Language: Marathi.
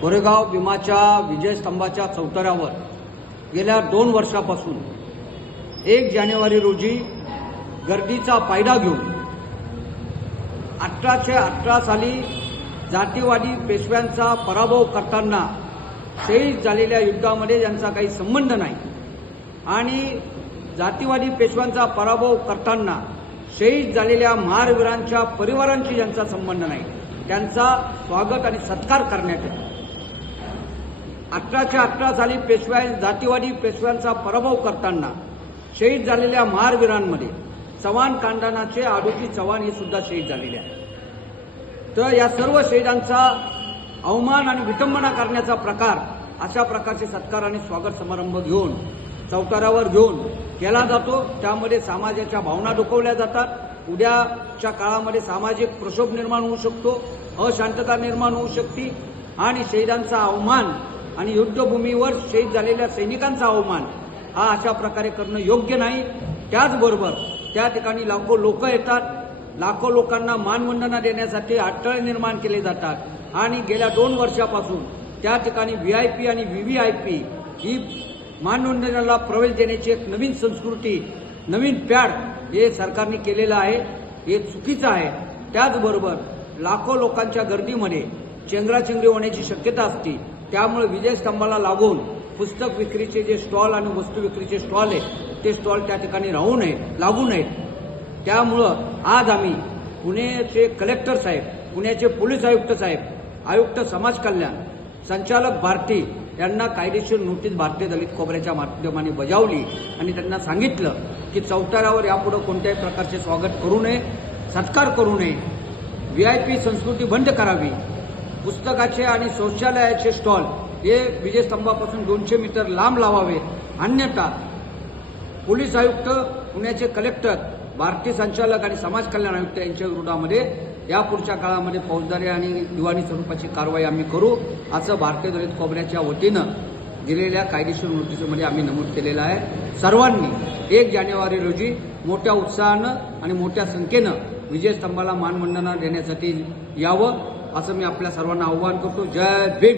कोरेगाव भीमाच्या विजयस्तंभाच्या चौतऱ्यावर गेल्या 2 वर्षापासून 1 जानेवारी रोजी गर्दीचा फायदा घेऊन 1818 साली जातीवादी पेशव्यांचा पराभव करताना शहीद झालेल्या युद्धामध्ये ज्यांचा काही संबंध नाही आणि जातीवादी पेशव्यांचा पराभव करताना शहीद झालेल्या महारवीरांच्या परिवारांशी ज्यांचा संबंध नाही त्यांचा स्वागत आणि सत्कार करण्यात येतो। 1818 साली जातीवादी पेशव्यांचा पराभव करताना शहीद झालेल्या महारवीरांमध्ये चव्हाण कांडानाचे आडोशी चव्हाण हे सुद्धा शहीद झालेले आहेत। तर या सर्व शहीदांचा अवमान आणि विटंबना करण्याचा प्रकार अशा प्रकारचे सत्कार आणि स्वागत समारंभ घेऊन चौतऱ्यावर घेऊन केला जातो। त्यामध्ये समाजाच्या भावना दुखवल्या जातात। उद्याच्या काळामध्ये सामाजिक प्रक्षोभ निर्माण होऊ शकतो, अशांतता निर्माण होऊ शकते आणि शहीदांचा अवमान आणि युद्धभूमीवर शहीद झालेल्या सैनिकांचा अवमान हा अशा प्रकारे करणं योग्य नाही। त्याचबरोबर त्या ठिकाणी लाखो लोक येतात, लाखो लोकांना मानवंदना देण्यासाठी अडथळे निर्माण केले जातात आणि गेल्या 2 वर्षापासून त्या ठिकाणी VIP आणि VVIP ही मानवंदनेला प्रवेश देण्याची एक नवीन संस्कृती, नवीन पॅड हे सरकारने केलेलं आहे, हे चुकीचं आहे। त्याचबरोबर लाखो लोकांच्या गर्दीमध्ये चेंगराचेंगरी होण्याची शक्यता असते। त्यामुळे विजयस्तंभाला लागून पुस्तक विक्रीचे जे स्टॉल आणि वस्तू विक्रीचे स्टॉल आहेत ते स्टॉल त्या ठिकाणी लागू नयेत। त्यामुळं आज आम्ही पुण्याचे कलेक्टर साहेब, पुण्याचे पोलीस आयुक्त साहेब, आयुक्त समाज कल्याण, संचालक भारती यांना कायदेशीर नोटीस भारतीय दलित कोपऱ्याच्या माध्यमाने बजावली आणि त्यांना सांगितलं की चौतऱ्यावर यापुढे कोणत्याही प्रकारचे स्वागत करू नये, सत्कार करू नये, VIP संस्कृती बंद करावी, पुस्तकाचे आणि शौचालयाचे स्टॉल हे विजयस्तंभापासून 200 मीटर लांब लावावेत, अन्यथा पोलीस आयुक्त, पुण्याचे कलेक्टर, भारतीय संचालक आणि समाज कल्याण आयुक्त यांच्या विरोधामध्ये यापुढच्या काळामध्ये फौजदारी आणि दिवाणी स्वरूपाची कारवाई आम्ही करू असं भारतीय दलित कोपऱ्याच्या वतीनं दिलेल्या कायदेशीर नोटीसमध्ये आम्ही नमूद केलेलं आहे। सर्वांनी 1 जानेवारी रोजी मोठ्या उत्साहानं आणि मोठ्या संख्येनं विजयस्तंभाला मानवंदना देण्यासाठी यावं असं मी आपल्या सर्वांना आवाहन करतो। जय भीम।